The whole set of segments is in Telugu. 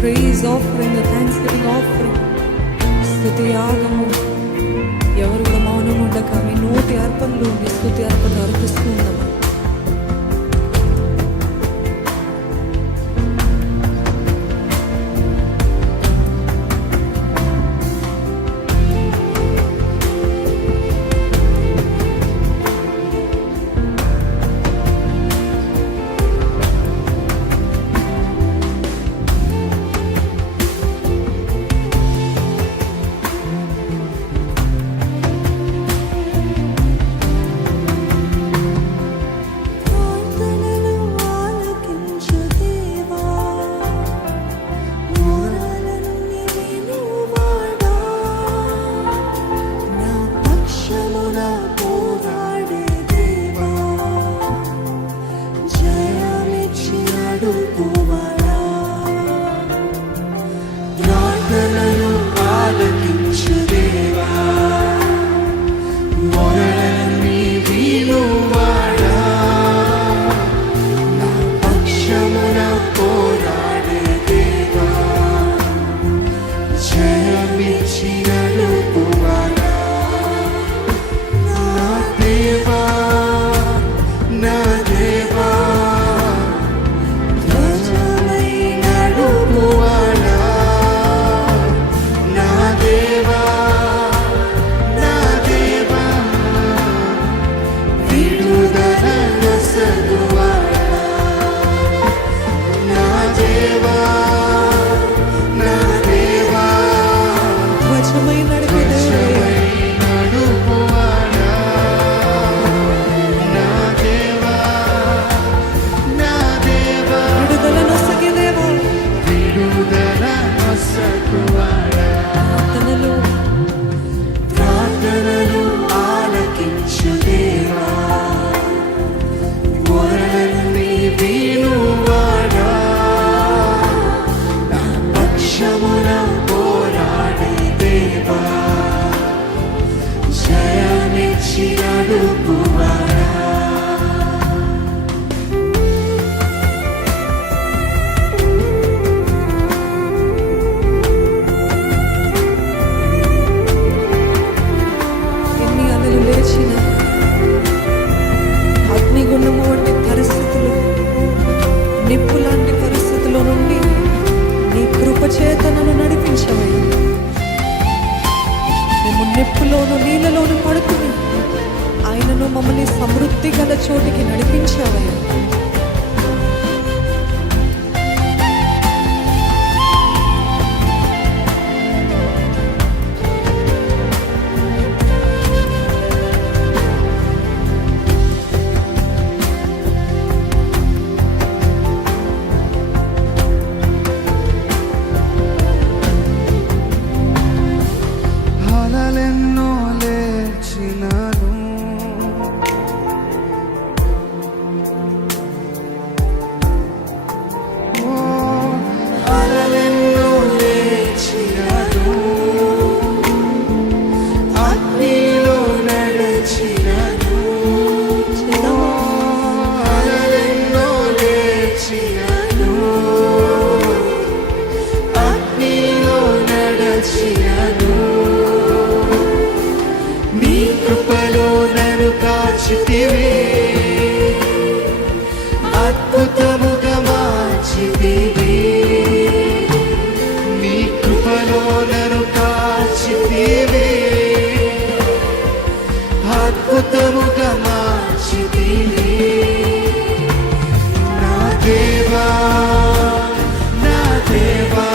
Praise offering, thanks giving offering, స్తుతి యాగము. ఎవరు కూడా మౌనం ఉండక మీ నోటి అర్పణలు, మీ స్తుతి అర్పణలు అర్పిస్తూ ఉన్నాము. నిప్పులాంటి పరిస్థితుల్లో నుండి నీ కృపచేతనను నడిపించవయ్యా. మేము నిప్పులోను నీళ్ళలోను పడుకుని ఆయనను మమ్మల్ని సమృద్ధి గల చోటికి నడిపించావయ్యా. అద్భుతముగా మార్చితివి, నీ కృపలో నన్ను కాచితివి, అద్భుతముగా మార్చితివి. నా దేవా నా దేవా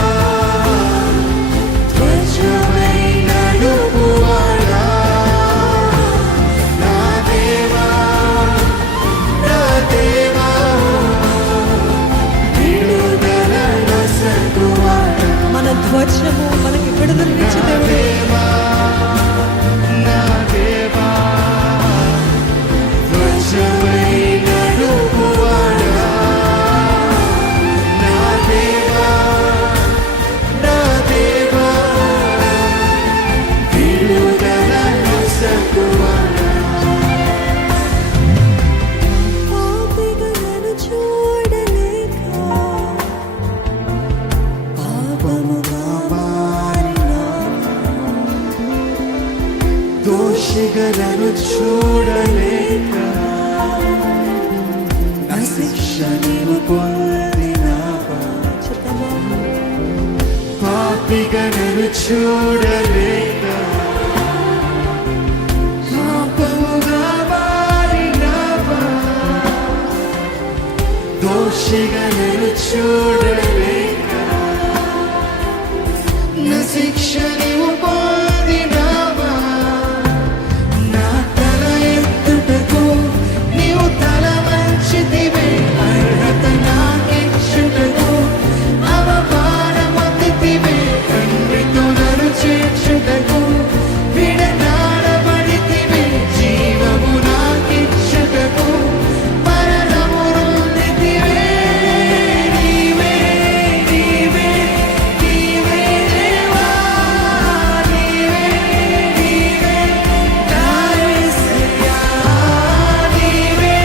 వచనము మనకి విడుదలనిచ్చే దేవుడు. నా దేవా ధ్వజమై నన్ను చూడలేక నా శిక్ష నీవు పొందినావా. పాపిగా నన్ను చూడలేక పాపముగా మారినావా. దోషిగా నన్ను చూడలేక నా శిక్ష నీవు పొందినావా. నా తల ఎత్తుటకు నీవు తల వంచితివే. అర్హత నాకిచ్చుటకు అవమానమొందితివే. తండ్రితో నన్ను చేర్చుటకు విడనాడబడితివే. జీవము నాకిచ్చుటకు మరణము నొందితివే. నీవే నీవే నీవే దేవా. నీవే నీవే నా యేసయ్యా. నీవే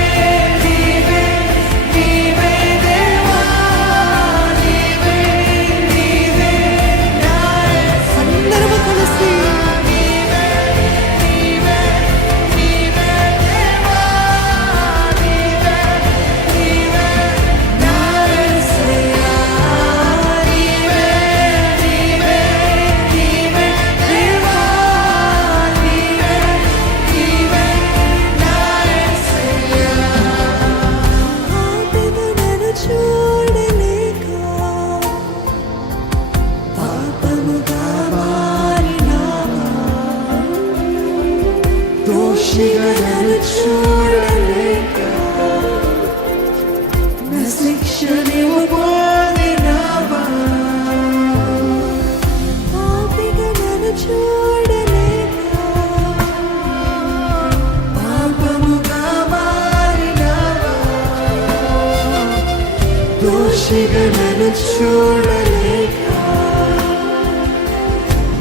నీవే నీవే దేవా. నీవే నీవే నా యేసయ్యా. అందరము కలిసి నీవే నీవే నీవే దేవా. నీవే నీవే నా యేసయ్యా. నీవే నీవే నీవే దేవా. నీవే నీవే నా యేసయ్యా. పాపిగా నన్ను చూడలేక పాపముగా మారినావా. దోషిగా నన్ను చూడలేక నా శిక్ష నీవు పొందినావా. పాపిగా నన్ను చూడలేక పాపముగా మారినావా. దోషిగా నన్ను చూడలేక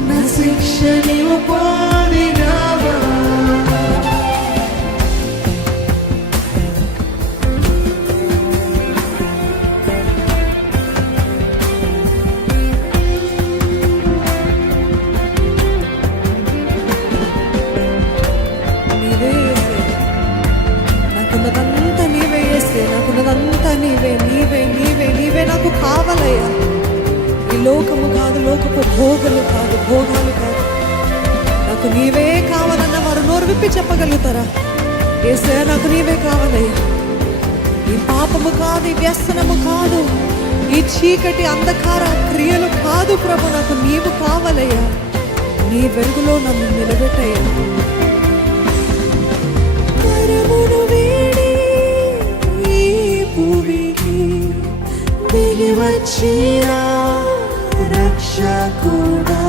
నా శిక్ష నీవు పొందినావా. నీవే యేసే. నాకున్నదంతా నీవే యేసే. నాకున్నదంతా నీవే నీవే నీవే నీవే నాకు కావాలయ్యా. ఈ లోకము కాదు, లోకపు భోగాలు కాదు, భోగాలు కాదు. నాకు నీవే కావాలన్న వారు నోరు విప్పి చెప్పగలుగుతారా? యేసయ్యా నాకు నీవే కావాలయ్యా. ఈ పాపము కాదు, ఈ వ్యసనము కాదు, ఈ చీకటి అంధకార క్రియలు కాదు ప్రభు. నాకు నీవు కావాలయ్యా. నీ వెలుగులో నన్ను నిలబెట్టయ్యా. పరమును వీడి ఈ భూమికి దిగి వచ్చిన రక్షకుడా.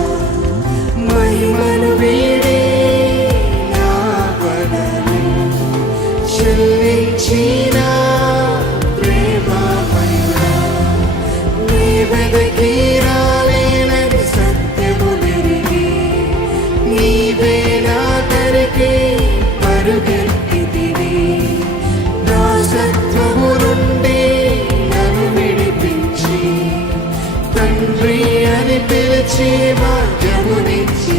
మహిమను వీడి నా వలన చెల్లించిన ప్రేమమయుడా. నీ వెదకి రాలేనని సత్యము నెరిగి నీవే నా దరికి పరుగెత్తితివి. నా సత్వము నుండి నన్ను విడిపించి తండ్రి అని పిలిచి భాగ్యమునిచ్చి